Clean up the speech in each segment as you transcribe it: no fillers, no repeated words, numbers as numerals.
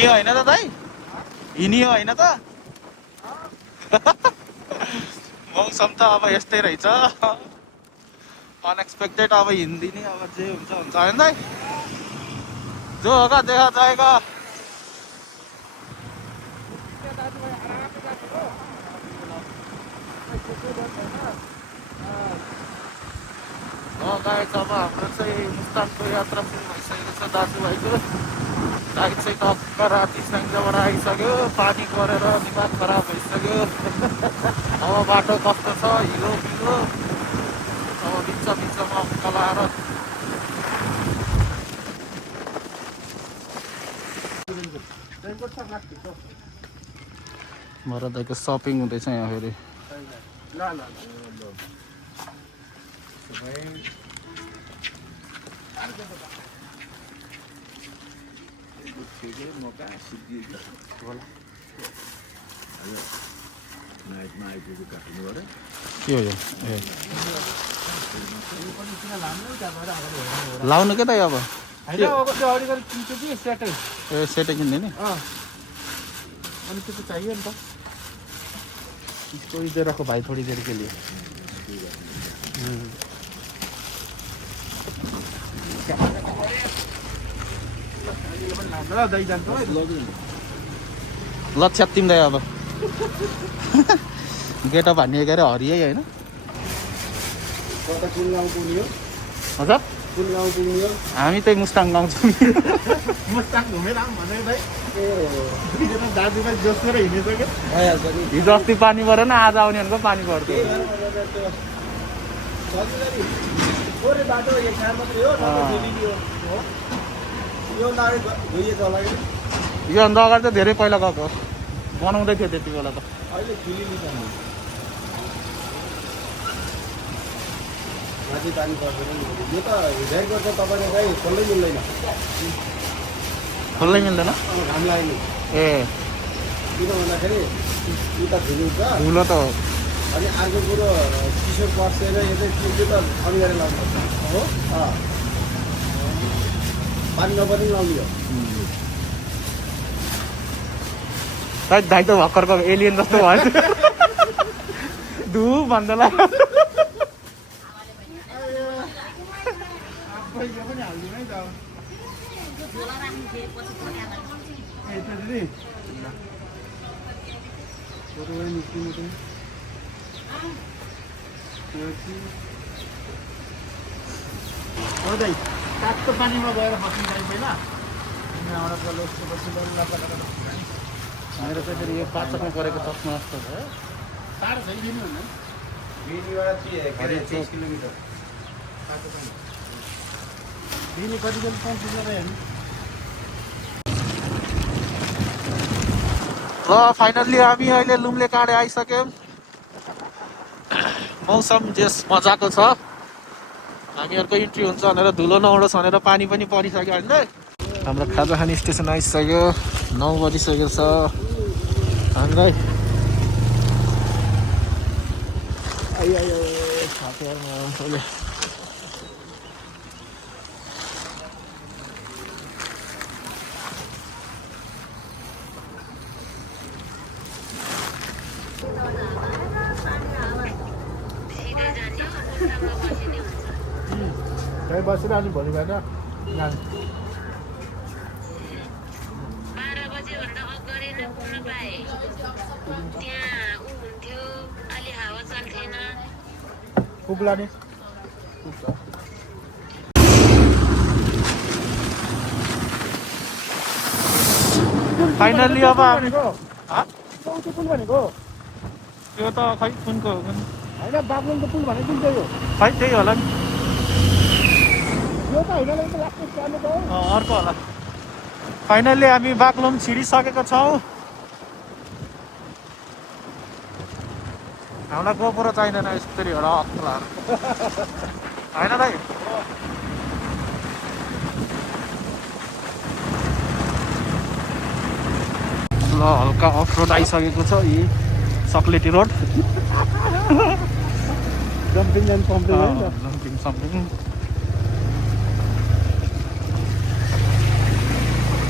हिँड्यो होइन त दाइ? हिँड्यो होइन त? मौसम त अब यस्तै रहेछ, अनएक्सपेक्टेड। अब हिँडिदिने, अब जे हुन्छ हुन्छ होइन दाइ? जो होगा देखा जाएगा। गाइस अब हाम्रो चाहिँ मुस्ताङको यात्रा सुरु भइसकेको छ दाजुभाइको। गाइड चाहिँ टक्क राति स्याङ्जाबाट आइसक्यो, पानी परेर दिमाग खराब भइसक्यो। अब बाटो कस्तो छ, हिलो पिलो, अब बिचमा कलाएर मर दाइको सपिङ हुँदैछ यहाँ फेरि। के हो यो? लाउनु के त अब? ए सेटै किन्ने नि? अनि त्यो त चाहियो नि त। इसको इधर रखो भाई थोड़ी देर के लिए। ल छ्यात्तिम दाइ अब। गेटअप हान्ने गएर हरियै होइन? कुन गाउँ पुग्ने हो? हजुर कुन गाउँ पुग्ने हो? हामी त्यही मुस्ताङ गाउँ छौँ। मुस्ताङ घुमेर आऊँ भनेको भाइ। दाजुभाइ जोसेर हिँडेछ क्या। हिजो अस्ति पानी परेन, आज आउने भनेको पानी पर्थ्यो। बाटो एक ठाउँ मात्रै हो, योभन्दा अगाडि त धेरै पहिला गएको, बनाउँदै थियो त्यति बेला त। अहिले माथि पानी पर्दैन नि। यो त हिँडेको त तपाईँले चाहिँ खोल्दै मिल्दैन। खोल्नै मिल्दैन? घाम लाग्यो नि। ए किन भन्दाखेरि उता धुलो छ, धुलो त हो। अनि अर्को कुरो चिसो पसेर यो चाहिँ त्यो त अनिवार्य लाउनुपर्छ हो। पानी नपरि लाउने हो। दाइ त भर्खरको एलियन जस्तो भयो। धु भन्दा लाग्यो। तातो पानीमा गएर बस्नु चाहिँ पहिला मेरो चाहिँ फेरि यो पाचकमा परेको चस्मा जस्तो छ। टाढो छ दिनु भन्दा किलोमिटर दिने कति बेला पहुँच्नु हेर्नु। ल फाइनल्ली हामी अहिले लुम्ले काँडे आइसक्यौँ। मौसम जेस मजाको छ। हामीहरूको इन्ट्री हुन्छ भनेर धुलो नउडोस् भनेर पानी पनि परिसक्यो होइन? हाम्रो खाजा खाने स्टेसन आइसक्यो, 9 बजिसकेको छ। हामीलाई त्यही बसेर अनि भोलि भएन जानु। 12 बजेभन्दा अगाडि नपुग्न पाएँ। त्यहाँ ऊ हुन्थ्यो, अलि हावा चल्थेन। पुग्ला नि फाइनल्ली अब हामी पुल भनेको त्यो त खै कुनको हो कुन होइन, बागलुङको पुल भनेको कुन चाहिँ हो? खै त्यही होला नि, यो त होइन लास्ट स्ट्यान्ड हो। अर्को होला। फाइनल्ली हामी बागलुङ छिरिसकेको छौँ। हामीलाई गोपुरो चाहिँदैन यसरी एउटा अत्लाहरू होइन दाइ? ल हल्का अफ रोड आइसकेको छ, यी सक्लेटी रोड। जम्पिङ एन्ड पम्पिङ है त। जम्पिङ सम्पिङ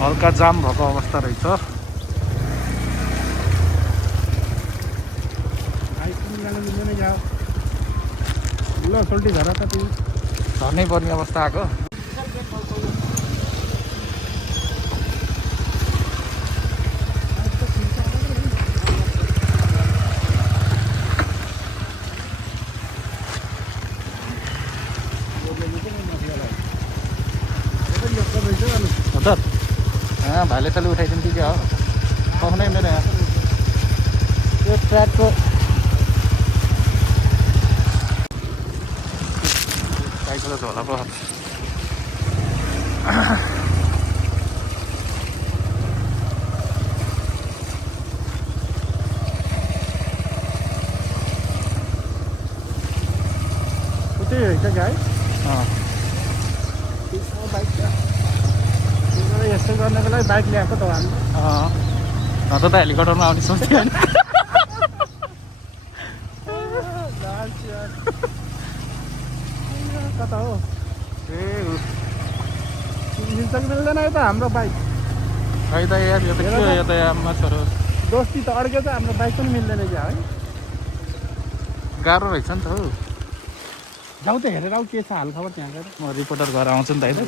हल्का जाम भएको अवस्था रहेछ। ल सोल्टी झरा त तिमी झर्नै पर्ने अवस्था आएको। हजुर भाइले खालि उठाइदिनु कि क्या हो पाउनै हुँदैन यहाँ यो ट्र्याकको साइकल छ होला पो। त्यही हो क्या गाई बाइक यस्तो गर्नको लागि बाइक ल्याएको त हामी त हेलिकप्टरमा आउने सोच्थ्यो होइन। कता हो ए मिल्छ कि मिल्दैन यो त हाम्रो बाइक खै त यार यो त के हो यो त आमा छोरो दोस्ती त अड्क्यो त हाम्रो बाइक पनि मिल्दैन क्या है। गाह्रो रहेछ नि त हौ। जाउँ त हेरेर आऊ के छ हालखबर त्यहाँ गएर म रिपोर्टर गरेर आउँछु नि त होइन।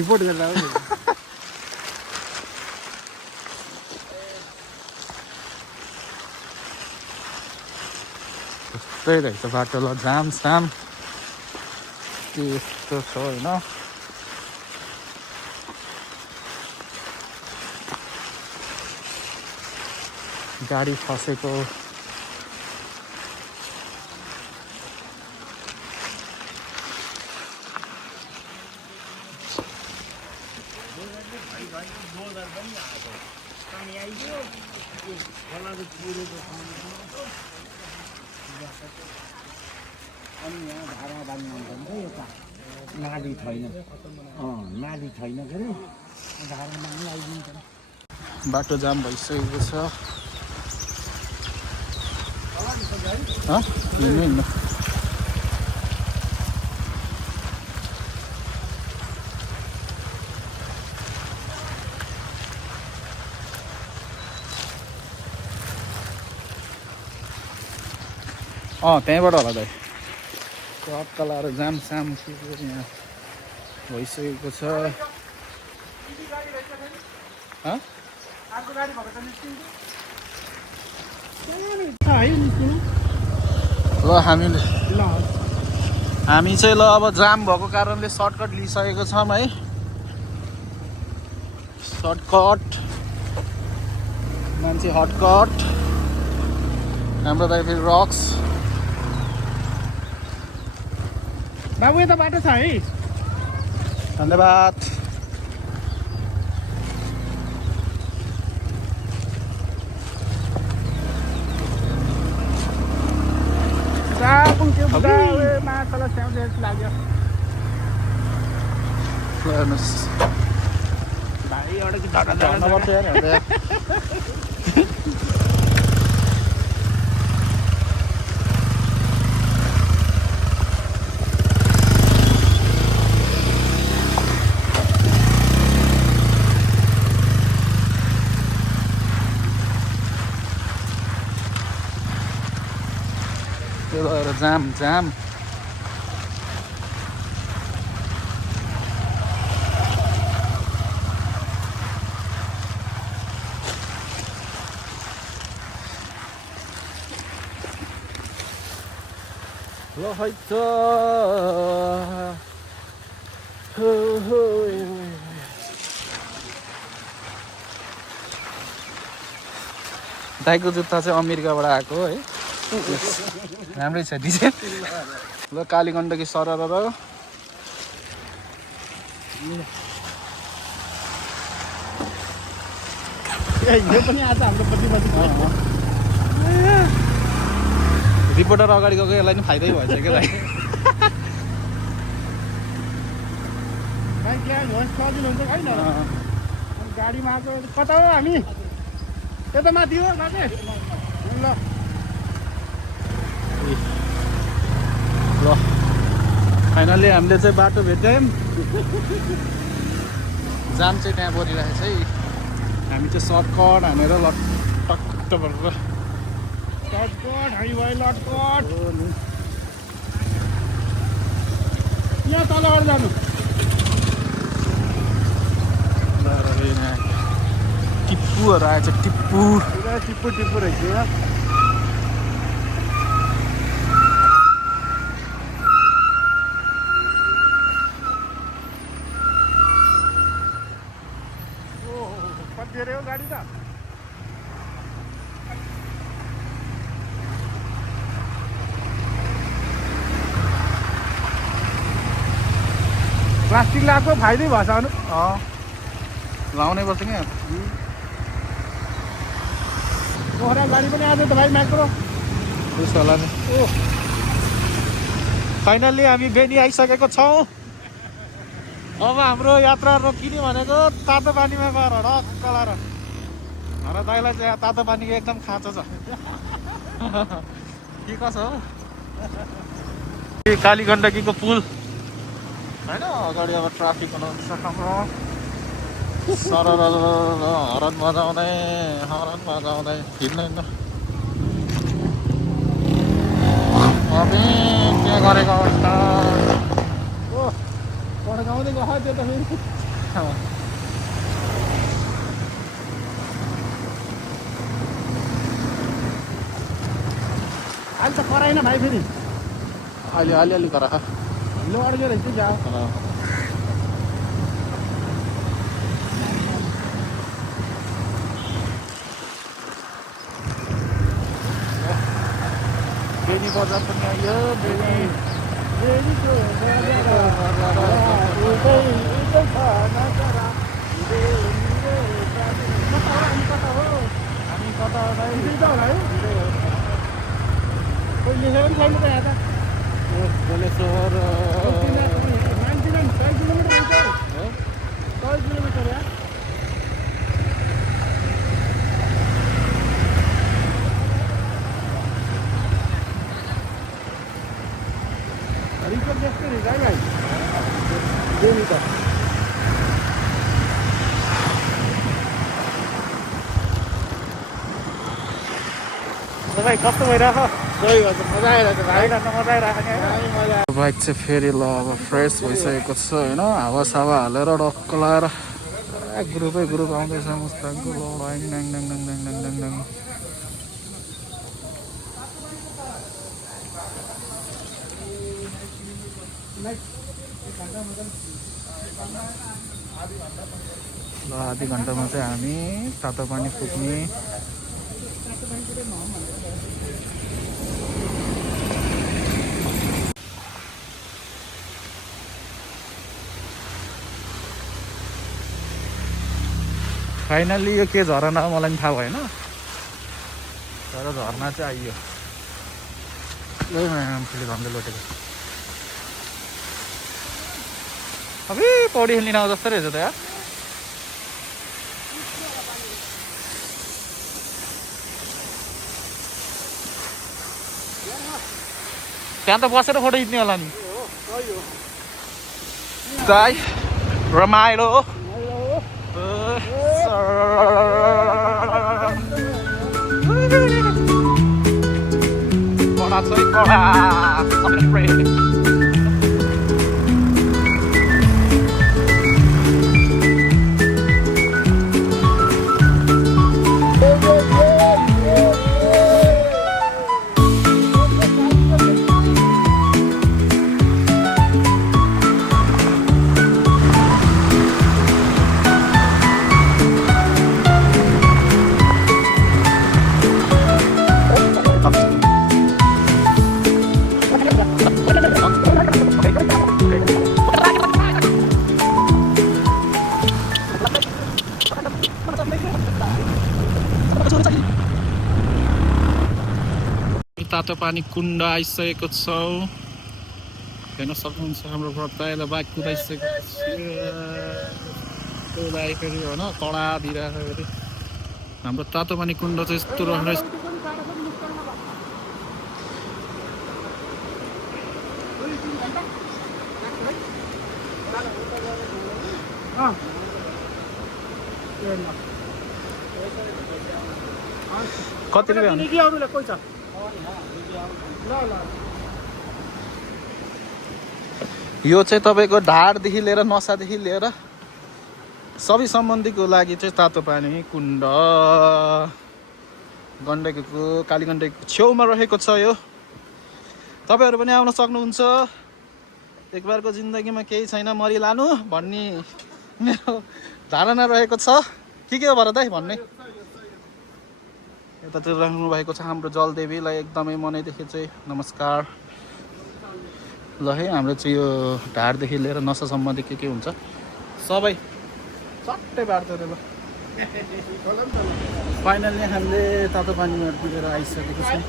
रिपोर्ट गरेर आऊ त्यही रहेछ बाटो। ल जाम साम के यस्तो छ होइन। गाडी फसेको नाली छैन नाली छैन के अरे धारमा पनि आइदिन्छ। बाटो जाम भइसकेको छ। हिँड्नु हिँड्नु त्यहीँबाट होला दाइ। अक्कलाएर जाम साम यहाँ भइसकेको छ। ल हामी चाहिँ ल अब जाम भएको कारणले सर्टकट लिइसकेको छौँ है। सर्टकट मान्छे हटकट हाम्रो दाइ फेरि रक्स। बाबु यता बाटो छ है। धन्यवाद। माछाला स्याउँ लाग्यो भाइ एउटा झर्नुपर्छ यार। जाम जाम ल है त दाइको जुत्ता चाहिँ अमेरिकाबाट आएको है। राम्रै छ डिजाइन। ल कालीगण्डकी सरर यो पनि आज हाम्रो प्रतिवादी रिपोर्टर अगाडि गएको यसलाई पनि फाइदै भएछ क्या दाइ। सजिलो हुन्छ होइन गाडीमा आएको कता हो हामी यता माथि हो बाजे ल फाइनल्ली हामीले चाहिँ बाटो भेट्यौँ। जाम चाहिँ त्यहाँ परिरहेको छ है। हामी चाहिँ सर्टकट हानेर लटक्क भएर लटकट हामी भयो लटकट यहाँ तलबाट जानु टिप्पूहरू आएछ टिप्पू टिप्पू टिप्पू रहेछ यहाँ कति धेरै हो गाडी त प्लास्टिक लगाएको फाइदै भएछ अनु लाउनै पर्छ क्या पोखरा गाडी पनि आज त भाइ माइक्रो उस होला नि फाइनल्ली हामी बेनी आइसकेको छौँ अब हाम्रो यात्रा रोकिने भनेको तातो पानीमा गएर ढक्क लाएर र दाइलाई चाहिँ तातो पानीको एकदम खाँचो छ के कसो हो काली गण्डकीको पुल होइन अगाडि अब ट्राफिक हुनुहुन्छ हाम्रो सरर हरन बजाउँदै हिँड्नु के गरेको अवस्था पड्काउँदै गयो त्यो त फेरि अहिले त कराएन भाइ फेरि अहिले अलिअलि करा लो अड्क्यो रहेछ क्या बेनी बजार पनि आयो बेनी हामी कता कोही लेखेर पनि छैन त यहाँ त बलेश्वर 10 किलोमिटर यहाँ रिपोर्ट जस्तो रहेछ है भाइ बेनी त भाइ कस्तो भइरहेको सही भन्छ मजा आइरहेको भाइ मजा आइरहेको नि होइन बाइक चाहिँ फेरि ल अब फ्रेस भइसकेको छ होइन हावा हालेर डक्क लगाएर ग्रुपै ग्रुप आउँदैछ मुस्ताङको ड्याङ ल आधी घन्टामा चाहिँ हामी तातो पानी पुग्ने फाइनल्ली यो के झरना हो मलाई पनि थाहा भएन तर झरना चाहिँ आइयो आफूले भन्दै लोटेको अबे पौडी खेल्ने नाउ जस्तो रहेछ त यार त्यहाँ त बसेर फोटो खिच्ने होला नि दाइ रमाइलो कडा चाहिँ कडा तातो पानी कुण्ड आइसकेको छौँ हेर्न सक्नुहुन्छ हाम्रो दाइले बाइक कुदाइसकेको कुदाइखेरि होइन कडा दिइरहेको फेरि हाम्रो तातो पानी कुण्ड चाहिँ यस्तो रहेछ कति रुपियाँ हो? कि अरूले कोही छ ल ल यो चाहिँ तपाईँको ढाडदेखि लिएर नसादेखि लिएर सबै सम्बन्धीको लागि चाहिँ तातो पानी कुण्ड गण्डकीको कालीगण्डकीको छेउमा रहेको छ यो। तपाईँहरू पनि आउन सक्नुहुन्छ। एक बारको जिन्दगीमा केही छैन मरिलानु भन्ने मेरो धारणा रहेको छ। के हो भरत दाइ भन्ने? यतातिर राख्नु भएको छ हाम्रो जलदेवीलाई एकदमै मनैदेखि चाहिँ नमस्कार। ल है, हाम्रो चाहिँ यो ढाडदेखि लिएर नसा सम्बन्धी के हुन्छ सबै चट्टै बार्छ ल। फाइनल्ली हामीले तातो पानीमा पुगेर आइसकेको छौँ।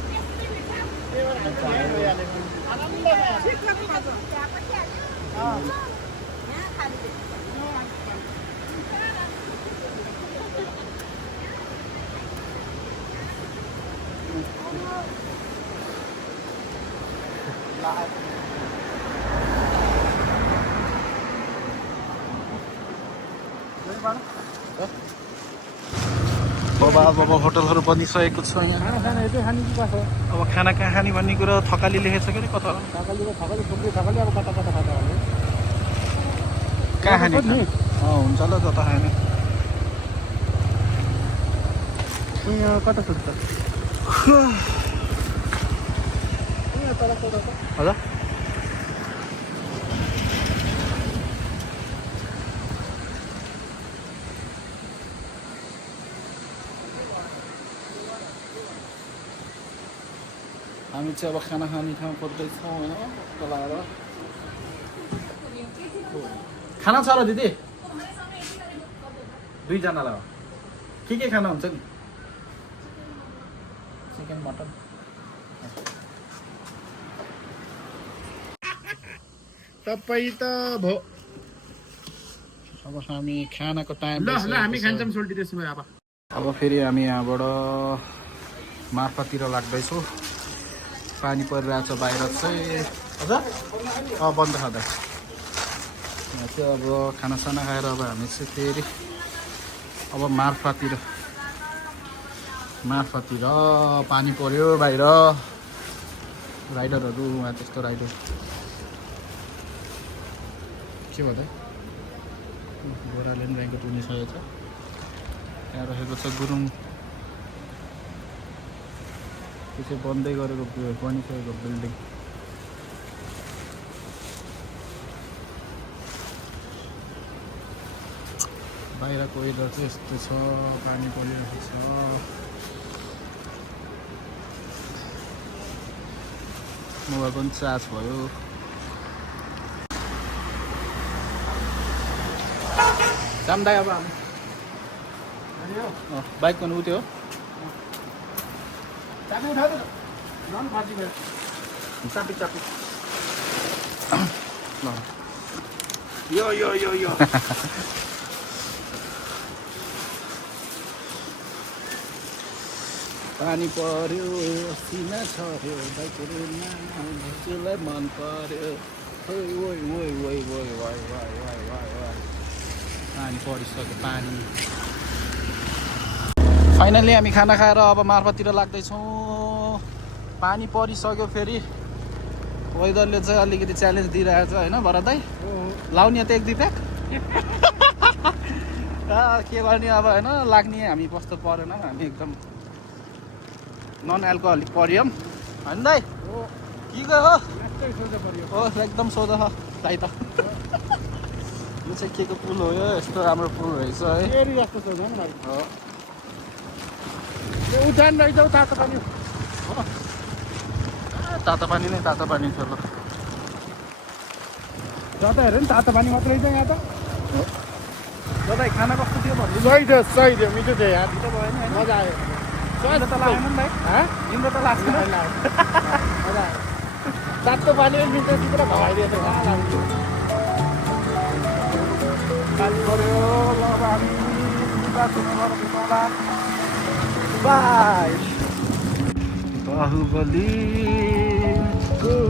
अब होटलहरू बनिसकेको छ यहाँ। खाना खाना यतै खाने कि कसो अब खाना कहाँ खाने भन्ने कुरो थकाली लेखेको छ कि कता थकाली थुप्रै थकाली अब कता कता खाता होला कहाँ खाने? हुन्छ ल जता खाने। यहाँ कता सुत्छ तल कता हजुर हामी चाहिँ अब खाना खाने ठाउँ खोज्दैछौँ होइन तलाएर। खाना छ र दिदी? दुईजनालाई हो। के खाना हुन्छ नि? Chicken mutton. तपाईँ त भो अब हामी खानाको टाइम ल ल हामी खान्छौँ सोल्टी त्यसो भए अब फेरि हामी यहाँबाट मार्फततिर लाग्दैछौँ। पानी परिरहेको छ बाहिर चाहिँ। हजुर बन्द खाँदा यहाँ चाहिँ अब खानासाना खाएर अब हामी चाहिँ फेरि अब मार्फततिर पानी पर्यो बाहिर। राइडरहरू उहाँ त्यस्तो राइडर के भन्दा गोराले पनि रेङ्को टुनिसकेको छ। त्यहाँ रहेको छ गुरुङ, त्यो चाहिँ बन्दै गरेको बनिसकेको बिल्डिङ। बाहिरको वेदर चाहिँ यस्तो छ, पानी परिरहेको छ। मोबाइल पनि चार्ज भयो। जाम्दै अब हामी बाइक पनि उठ्यो। चाबी उठाऊ झन् फाटी गयो चापी यो पानी पर्यो, सिना छर्यो, बाइकहरूमा भाइचुलाई मन पर्यो। पानी परिसक्यो पानी। फाइनल्ली हामी खाना खाएर अब मार्फततिर लाग्दैछौँ। पानी परिसक्यो फेरि। वेदरले चाहिँ अलिकति च्यालेन्ज दिइरहेको छ होइन भरत दाइ? लाउने त एक दुई प्याक के गर्ने अब होइन, लाग्ने हामी कस्तो परेन। हामी एकदम नन एल्कोहलिक परियौँ होइन दाइ? के गयो हो एकदम सोध दाइ त। यो चाहिँ के को पुल हो? यो यस्तो राम्रो पुल रहेछ है। जस्तो छ झन् हो यो उठान रहेछ तातो पानी तातो पानी नै तातो पानी थियो ल। जता हेऱ्यो नि तातो पानी मात्रै छ यहाँ त। दाइ खाना कस्तो थियो भन्नु? सही थियो मिठो थियो यार। मिठो भयो नि? मजा आयो। तिम्रो त लागेन नि भाइ? तिम्रो त लाग्छ मजा आयो। तातो पानी पनि मिठो पुरा भगाइदिएको थियो। कहाँ लाग्यो पानी पऱ्यो। ल अब हामी बाई बाहुबली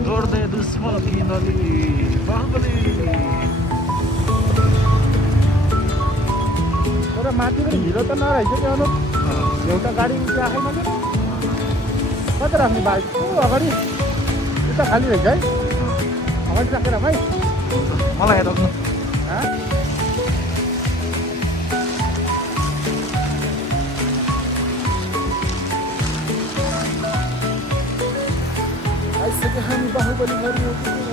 जोड्दै दुश्मनी नली बाहुबली। तर माथि पनि हिरो त नरहेछ कि अनु एउटा गाडी उति आएकै मैले कता राख्ने बाइक अगाडि उता खाली रहेछ है अगाडि राखेर भाइ मलाई हेर्नु आइसक्यो हामी बाहुबली घर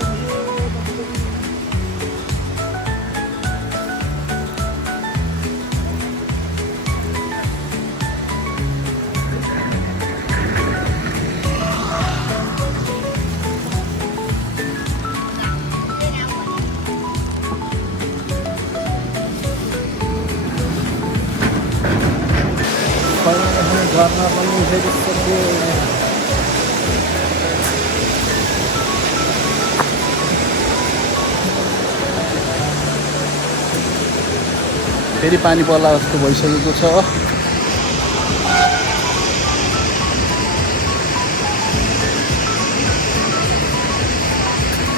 घरमा पनि हेरिसक्यो फेरि पानी पर्ला जस्तो भइसकेको छ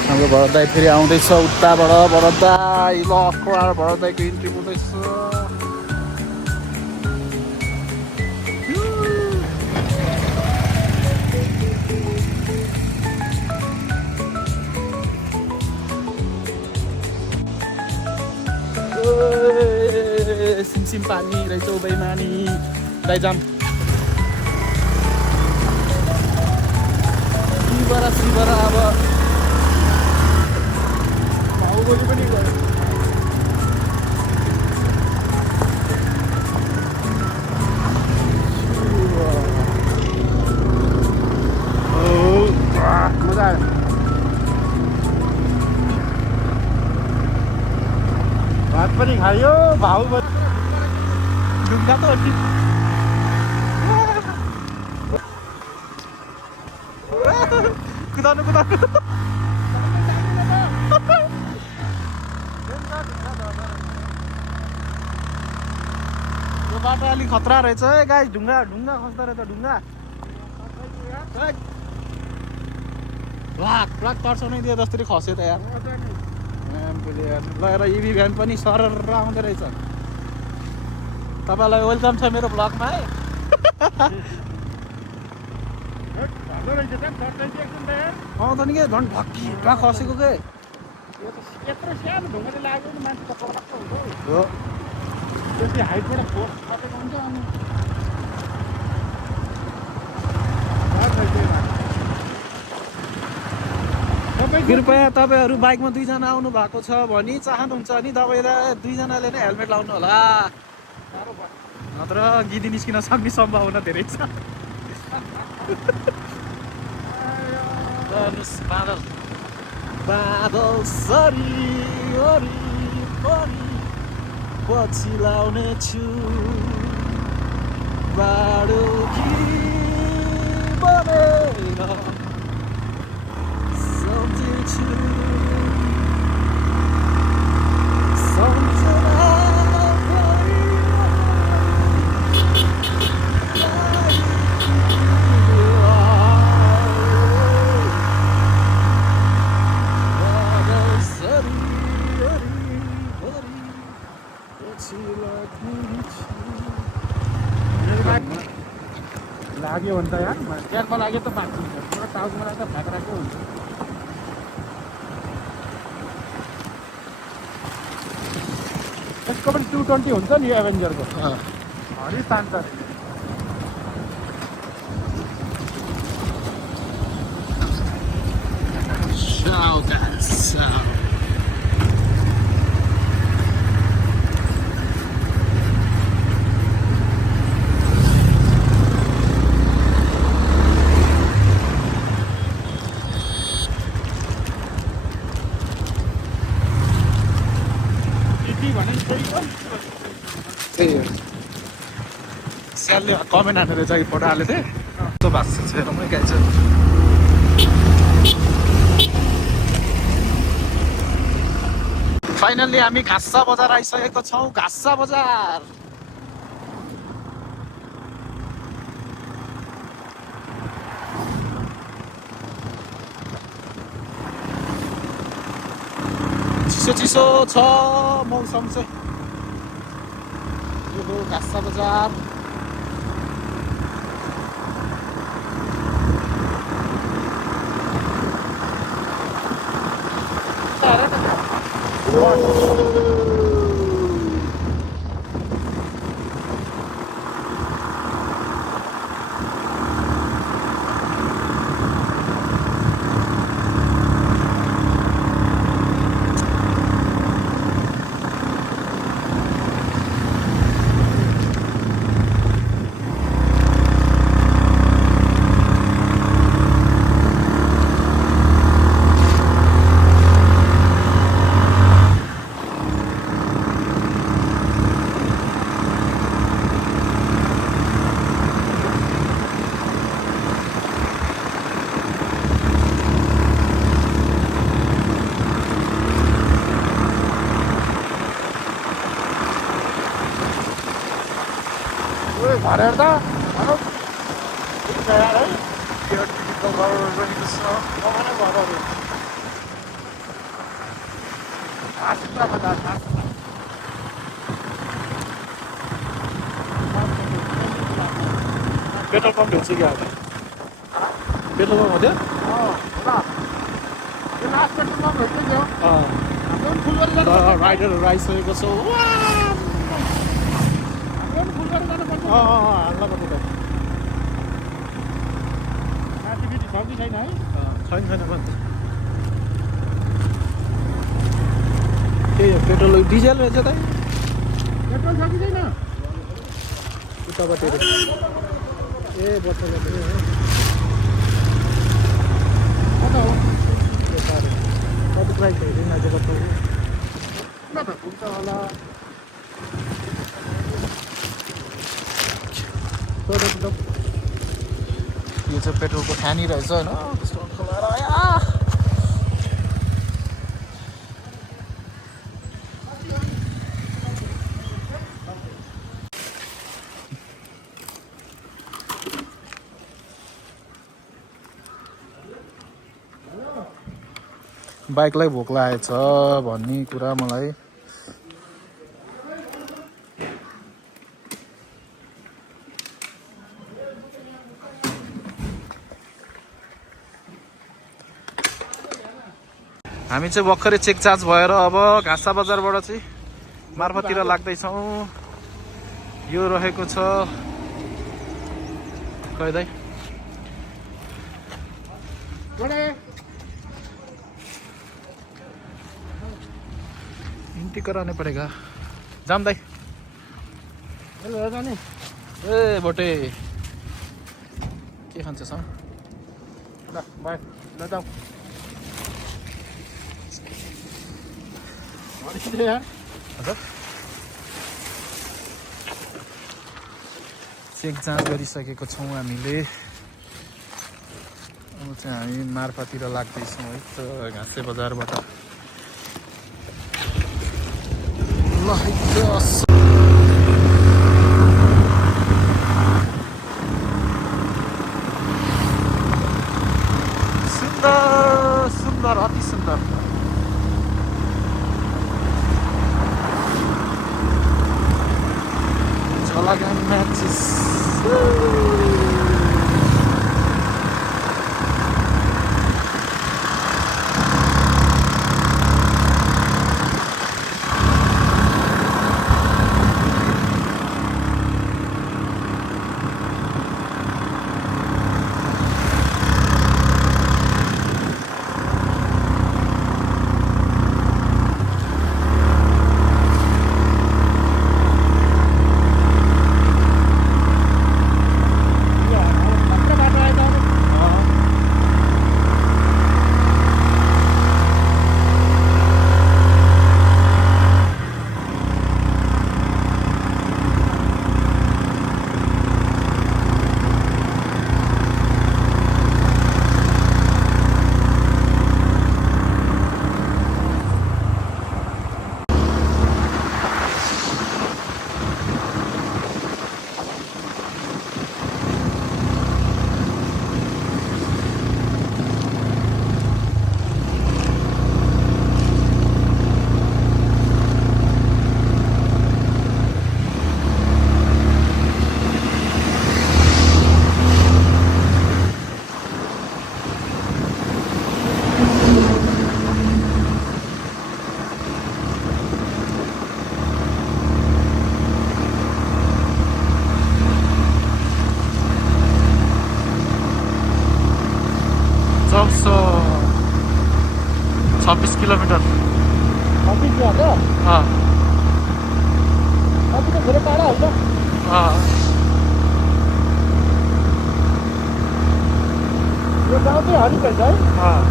हाम्रो भरत दाइ फेरि आउँदैछ उताबाट भरत दाइ ल अखबार भरत दाइको इन्ट्री हुँदैछ सिमसिम पानी रहेछौ बेइमानी दाइजाम शिवरा अब बाहुबली पनि गयो मजा आयो भात पनि खायो बाहुबली ढुङ्गा त हो कुदाउनु यो बाटो अलिक खतरा रहेछ है गाई ढुङ्गा खस्दो रहेछ ढुङ्गा प्लाक तर्साउनै दियो जसरी खस्यो त यार ल इभी भ्यान पनि सरर आउँदो रहेछ तपाईँलाई वेलकम छ मेरो ब्लगमा है आउँदा नि के झन् भक्की खसेको के यत्रो सानो ढुङ्गाले लाग्यो नि मान्छे त पक्क हुन्छ हो त्यसै हाइटबाट फोर्स खसेको हुन्छ अनि कृपया तपाईँहरू बाइकमा दुईजना आउनु भएको छ भने चाहनुहुन्छ नि तपाईँलाई दुईजनाले नै हेलमेट लाउनु होला नत्र गिदी निस्किन सक्ने सम्भावना धेरै छ बादल सरी पछि लाउने छु बाडो कि बनेर सम्झेछु सम्झना लाग्यो भने त यार ट्यानमा लाग्यो त बाँच्नु पुरा टाउकोमा लाग्दा भाक्राको हुन्छ यसको पनि 220 हुन्छ नि एभेन्जरको हरि तान्छ स्यालले कमेन्ट हानेर चाहिँ फोटो हालेको थिएँ त्यो भाषा छ रमाइ गाइन्छ फाइनल्ली हामी घाँसा बजार आइसकेको छौँ घाँसा बजार चिसो छ मौसम चाहिँ यो हो घाँसा बजार भरेर त यार है यो टिकटको गभर्मेन्ट पनि त्यस्तो कमानै भएर पेट्रोल पम्प हुन्छ कि अब पेट्रोल पम्प हुँदैन राइडरहरू आइसकेको छ हाल्न पर्ने त छैन छैन भन्छ त्यही हो पेट्रोल डिजेल रहेछ त पेट्रोल छ कि छैन उताबाट ए बट्टल कति प्राइस हेरेँ आज कस्तो हुन्छ होला यो चाहिँ पेट्रोलको खानी रहेछ होइन त्यस्तो खोलाएर बाइकलाई भोक लागेछ भन्ने कुरा मलाई हामी चाहिँ भर्खरै चेक चार्ज भएर अब घाँसा बजारबाट चाहिँ मार्फततिर लाग्दैछौँ यो रहेको छ कहिँदै इन्टी कराने पड़ेगा जाम दाई ए बोटे के खान्छस् ल बाई ल जाऊ हजुर चेक जाँच गरिसकेको छौँ हामीले अब चाहिँ हामी मार्फततिर लाग्दैछौँ है त घाँसे बजारबाट सुन्दर सुन्दर अति सुन्दर Çalagan Matches. 126 किलोमिटर। अफिस जान्छ अँ अफिस त धेरै टाढा होइन अँ यो गाउँ चाहिँ हरिपेट है अँ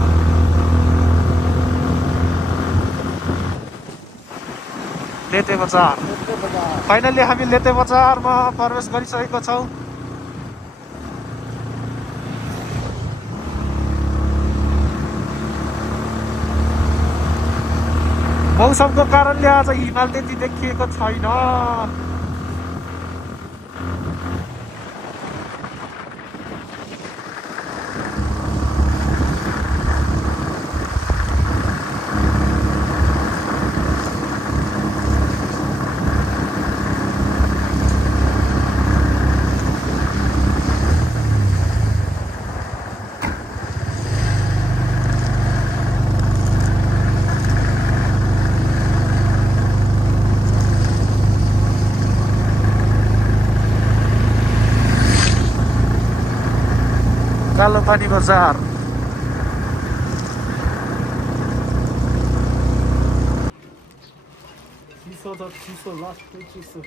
लेते बजार। फाइनली हामी लेते बजारमा प्रवेश गरिसकेको छौँ। मौसमको कारणले आज हिमाल त्यति देखिएको छैन। कालोपानी बजार। चिसो त चिसो, लास्टै चिसो।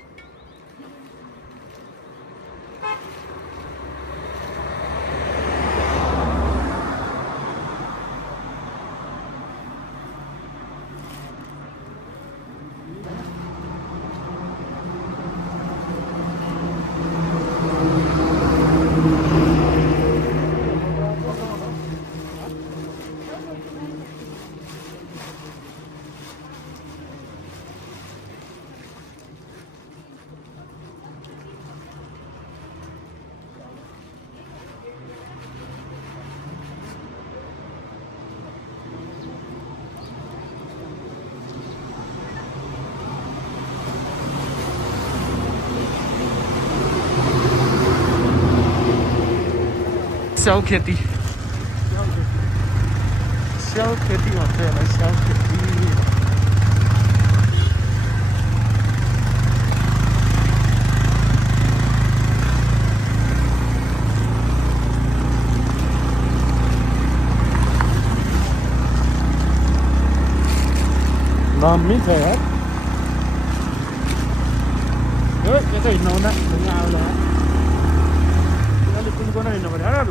स्याउ खेती, स्याउ खेती भन्छ यसलाई, स्याउ खेती। दामी छ यार यो यसो हिँड्नु हुँदा यहाँ आउला अलिक कुन हिँड्नु पऱ्यो यार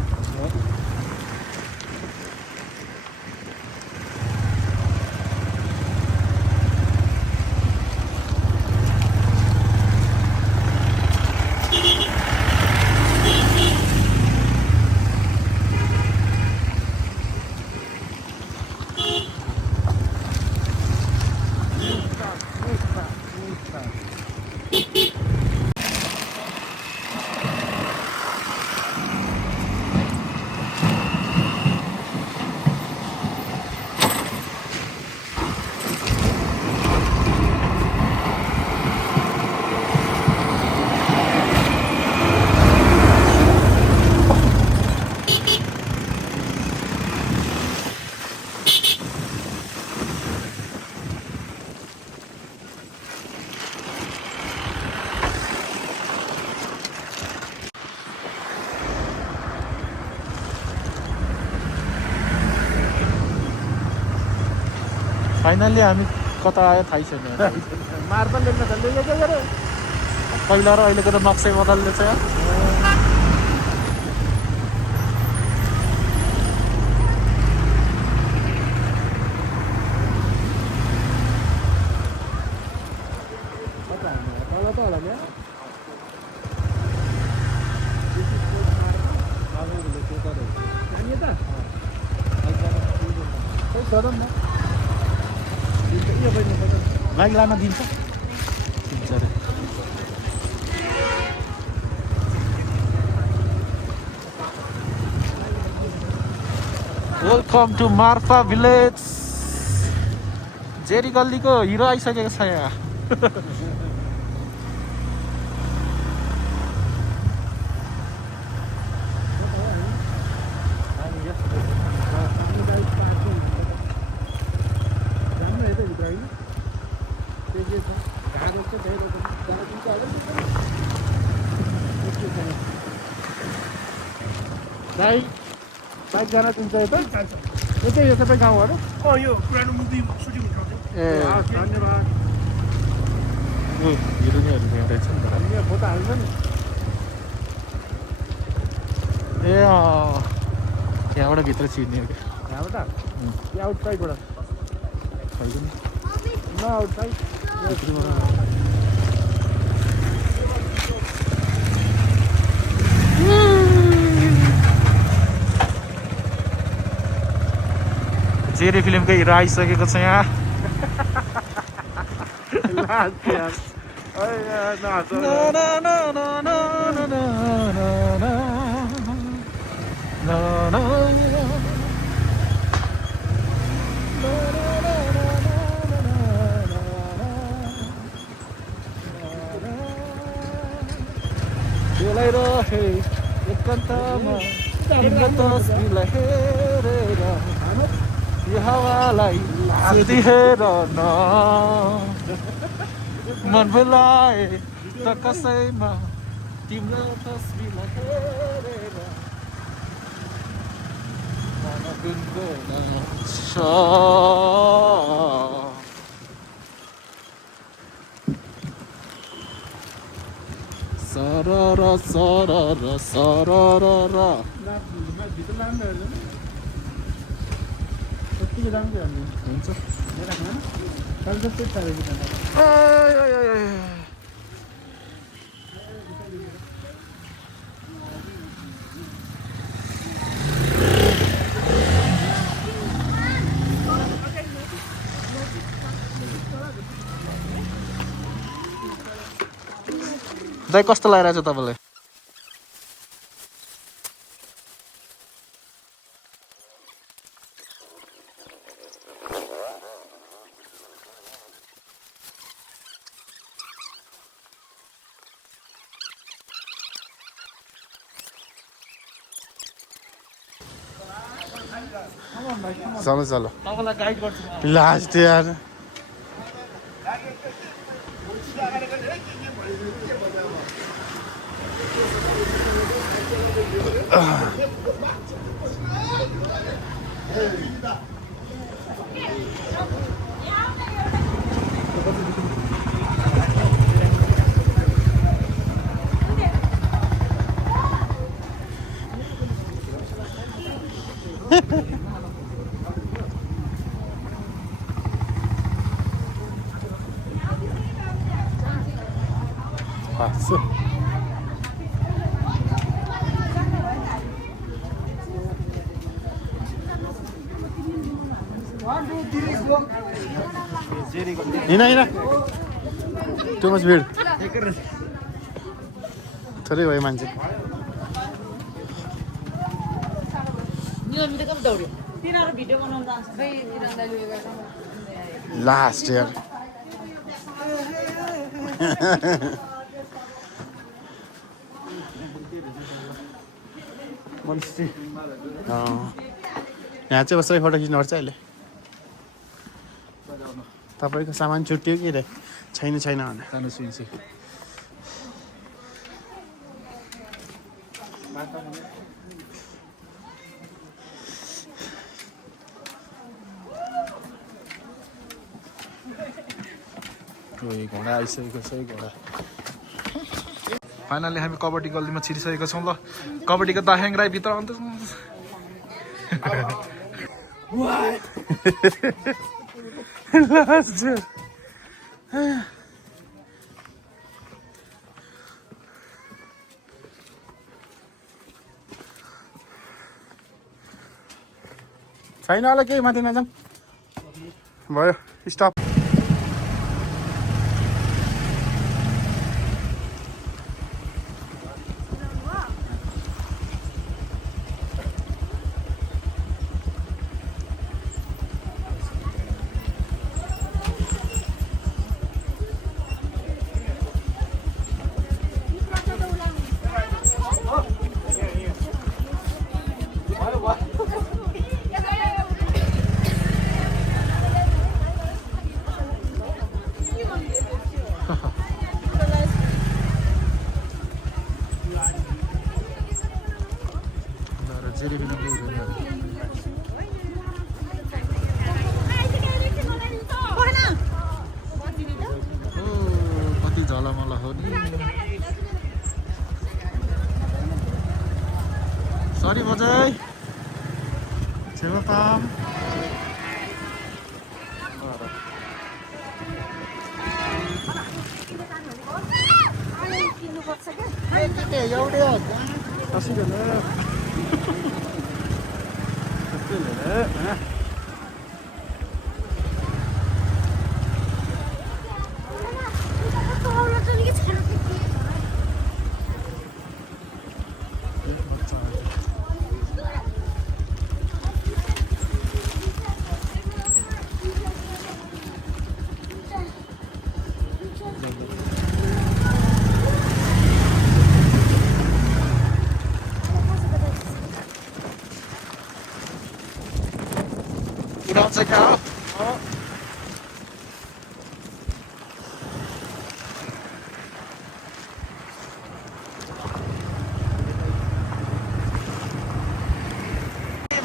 फाइनली हामी कता आयो थाहै छैन। मार्बल लेख्न त लेखेको गरे पहिला र अहिलेको त नक्सै बदल्दैछ यार। तल त होला नि बाइक लान दिन्छ अरे। Welcome to Marpha village. जेरी गल्लीको हिरो आइसकेको छ यहाँ। भाइ बाइक जान दिन्छ यता यतै यो सबै गाउँहरू यो पुरानो मुभी सुटिङ हुन्छ ए धन्यवाद हिरोइनहरू यहाँ रहेछ नि त यहाँ फोटो हाल्छ नि ए त्यहाँबाट भित्र छिर्ने हो क्या यहाँबाट कि आउटसाइडबाट खै न आउटसाइड जेरी फिल्मकै हिरो आइसकेको छ यहाँ लास्ट यार बोलाइरहे एकान्तमा तिम्रो तस्बिरलाई हेरेर यो हावालाई सुधिहेर न मन बोलाए त कसैमा तिम्रो तस्बिरलाई हेरेर मन गुनगुनाउँछ सरर सरर सरर भित्र लाग्नु हेर्दैन कतिको दाम चाहिँ हुन्छ कल जस्तै चाहिएको दाइ कस्तो लागिरहेको छ तपाईँलाई चलो चलो तपाईँलाई गाइड गर्छु लास्ट यार हिँड हिँड टु मच भिड थोरै भयो मान्छे लास्ट यार यहाँ चाहिँ कसरी फोटो खिच्नुपर्छ अहिले तपाईँको सामान छुट्यो कि रे छैन छैन भने जानु सुन्छु घोडा आइसकेको छ घोडा फाइनली हामी कबड्डी गल्लीमा छिरिसकेका छौँ ल कबड्डीको दाह्याङ राई भित्र अन्त छैन होला केही माथि नजाउँ भयो स्टप घरि बजाइ छेवा काम उडाउँछ क्या हो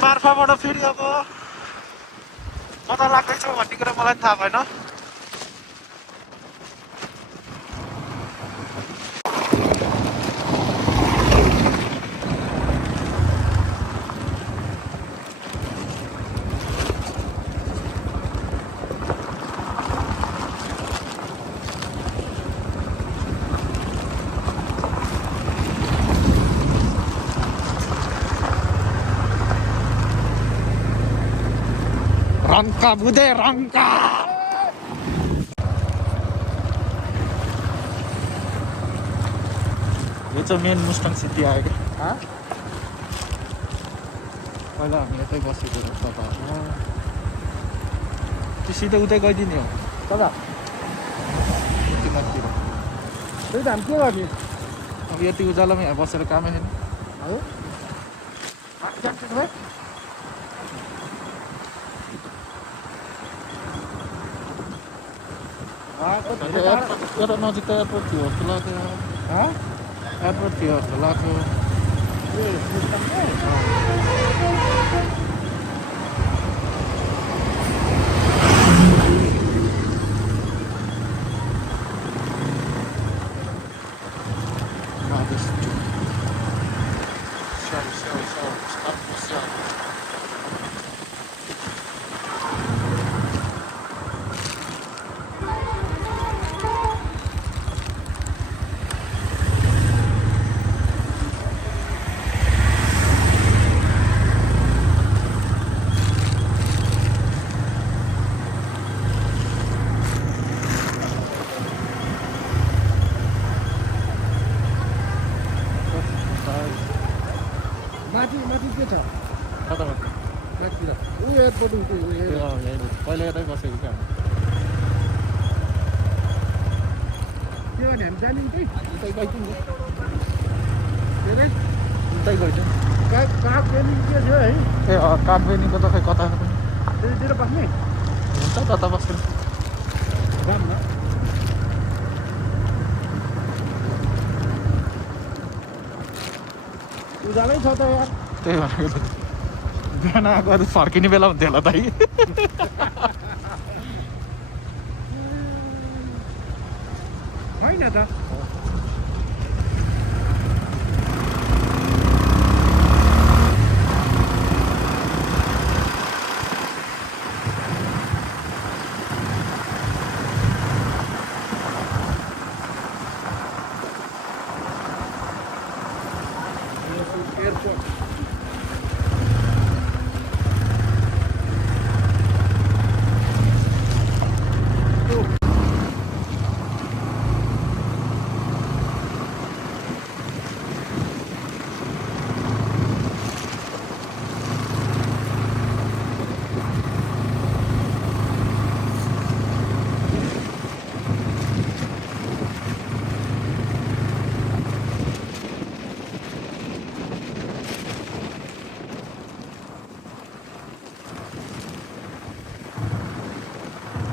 मार्फाबाट फेरि अब कता लाग्दैछ भन्ने कुरा मलाई थाहा भएन रङ्का बुधे रङ्का यो चाहिँ मेन मुस्ताङ सिटी आयो क्या पहिला हामी यतै बसेको तपाईँ त्यो सिधै उतै गइदिने हो कता यति माथितिर त्यही त हामी के गर्ने अब यति उज्यालोमा यहाँ बसेर कामै छैन हो एउटा नजिक त एयरपोर्ट थियो जस्तो लाग्थ्यो एयरपोर्ट थियो जस्तो लाग्थ्यो माथि माथि के छ कताबाट माथितिर ऊ एयरपोर्ट पहिला यतै बसेको क्या के भने हामी जाने त्यही उतै गइदिउँ नि धेरै उतै गइदिउँ काग बेनी के थियो है ए काठबेनीको त खै कता पनि त्यहीतिर बस्ने हुन्छ कता बस्नु जाम न उजालै छ त यार त्यही भनेको त बिहान आएको फर्किने बेला हुन्थ्यो होला दाइ होइन त एयरपोर्ट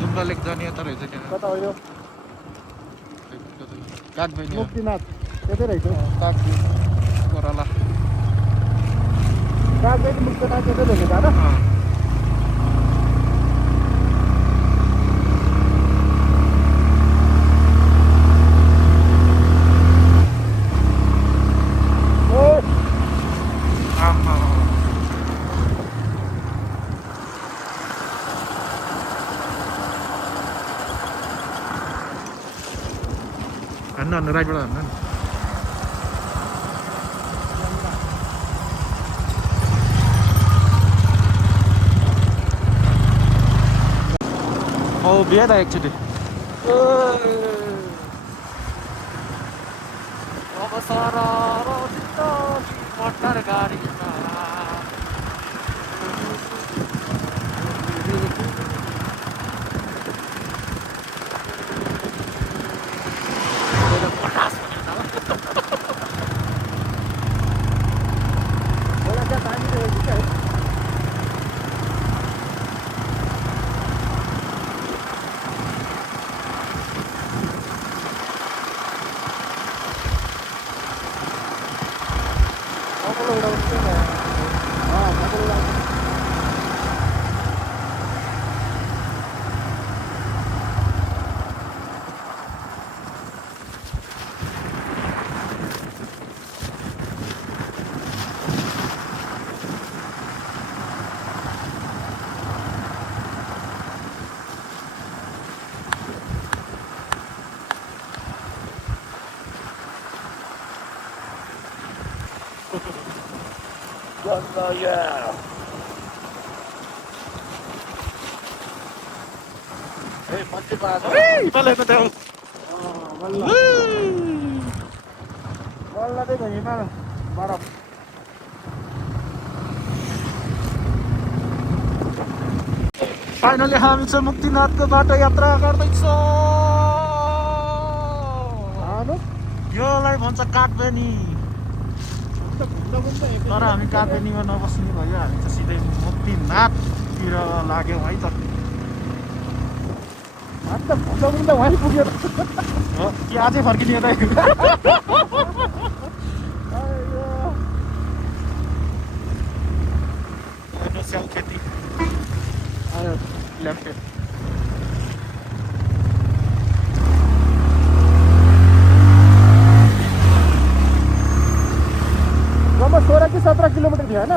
जुम्ला लेक जाने यता रहेछ क्या कता हो यो काठबेनी मुक्तिनाथ त्यतै रहेछ काठबेनी कोराला कागबेनी मुक्तिनाथ त्यतै रहेछ दादा आमा हान्नु राइटबाट हान्नु नि बिहा त एकचोटि अब सारा जिन्दगी मोटर गाडीमा मान्छे हिमाल हेर्नु त्यो बल्ल त्यही त हिमाल बरफ फाइनली हामी चाहिँ मुक्तिनाथको बाटो यात्रा गर्दैछौँ योलाई भन्छ काठबेनी तर हामी काठबेनीमा नबस्ने भयो हामी चाहिँ सिधै मुक्तिनाथतिर लाग्यौँ है त वहीँ पुग्यो कि अझै फर्किने यता स्याउ खेती लेफ्ट जम्मा 16 कि 17 किलोमिटर थियो होइन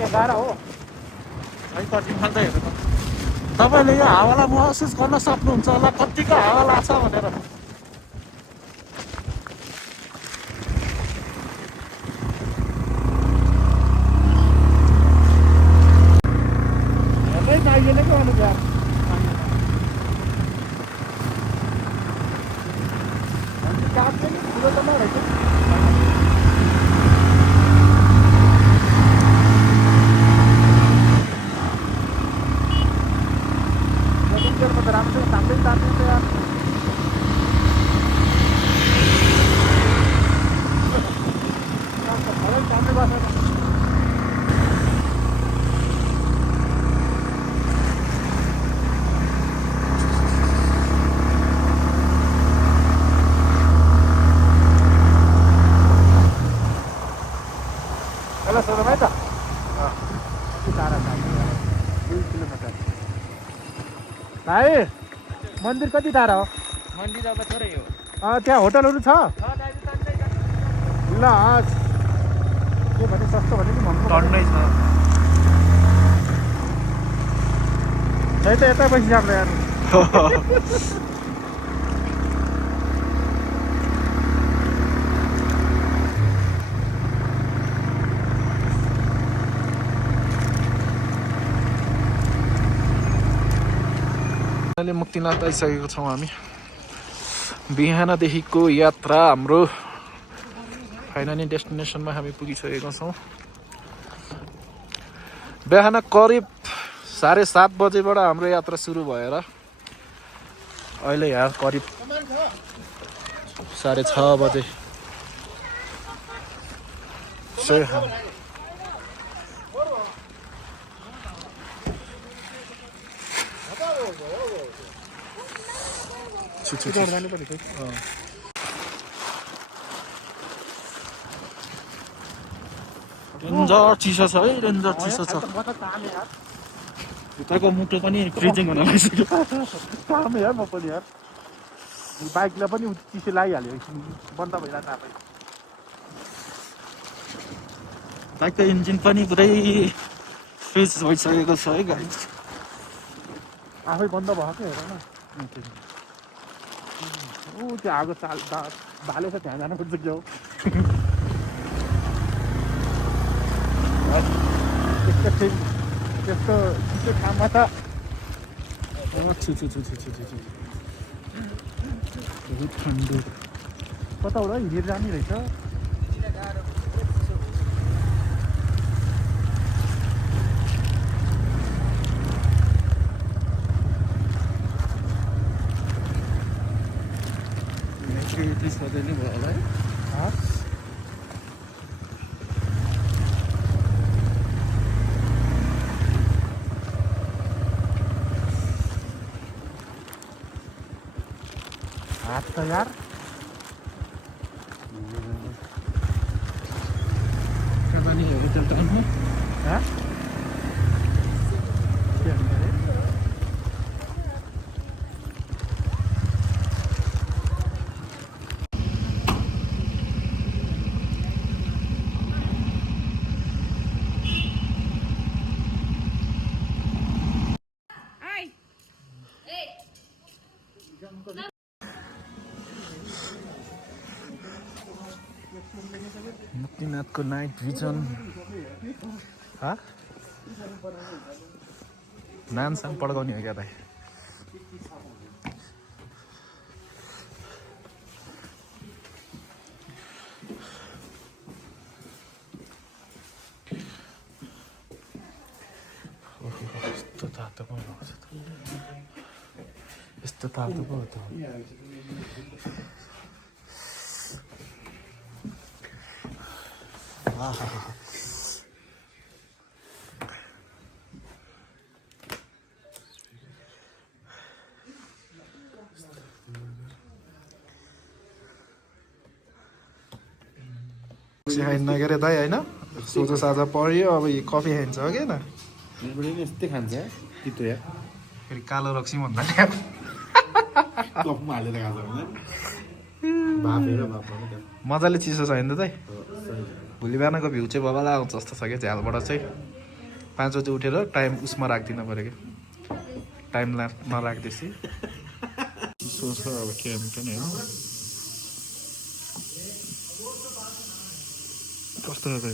11 हो है त तिमीले त हेर्नु तपाईँले यो हावालाई महसुस गर्न सक्नुहुन्छ होला कतिको हावा लाग्छ भनेर हेर्दै चाहिएन कि अनुसार काठ पनि ठुलो त नरहेछ त राम्रोसँग तान्दै तान्दै यार तान्दै बसेर ल सोधौँ है त कति टाढा छ 2 किलोमिटर भाइ मन्दिर कति टाढा हो मन्दिर अब थोरै हो त्यहाँ होटलहरू छ ल के भने सस्तो भने नि भन्नु टन्नै छ है त यतै बसिसक्नु यार अहिले मुक्तिनाथ आइसकेको छौँ हामी बिहानदेखिको यात्रा हाम्रो फाइनली डेस्टिनेसनमा हामी पुगिसकेका छौँ बिहान करिब 7:30 बजेबाट हाम्रो यात्रा सुरु भएर अहिले यहाँ करिब 6:30 बजे रेन्जर चिसो छ है रेन्जर चिसो छ भित्रको मुटु पनि फ्रिजिङ हुन लागिसक्यो काम यार म पनि यार बाइकलाई पनि चिसो लागिहाल्यो बन्द भइरहेको आफै बाइकको इन्जिन पनि पुरै फ्रिज भइसकेको छ है गाडी आफै बन्द भएको हेर न त्यो आगो बालेछ त्यहाँ जानुपर्छ क्या हो त्यस्तो त्यो ठाउँमा त बहुत ठन्डो कताबाट हिँडेर जाने रहेछ यति सधैँ नै भयो होला है हात त यार कता नि होटल टाउनमा हाँ? के भन्ने अरे? मुक्तिनाथको नाइट भिजन नामसाम पड्काउने हो क्या दाइ यस्तो तातो पो भएको छ त यस्तो तातो पो हो त खाइन नगरे दाइ होइन सोझो साझा पऱ्यो अब कफी खाइन्छ हो किन यस्तै खान्छ तितो या फेरि कालो रक्सी भन्दा नि कपमा हालेर खान्छ भने भापेर भाप्नु मजाले चिसो छ होइन त दाइ भोलि बिहानको भ्यू चाहिँ बबाला आउँछ जस्तो छ क्या झ्यालबाट चाहिँ 5 बजी उठेर टाइम उसमा राखिदिनु पऱ्यो क्या टाइम नराख्दैछ सोच अब क्याम्प पनि होइन कस्तो छ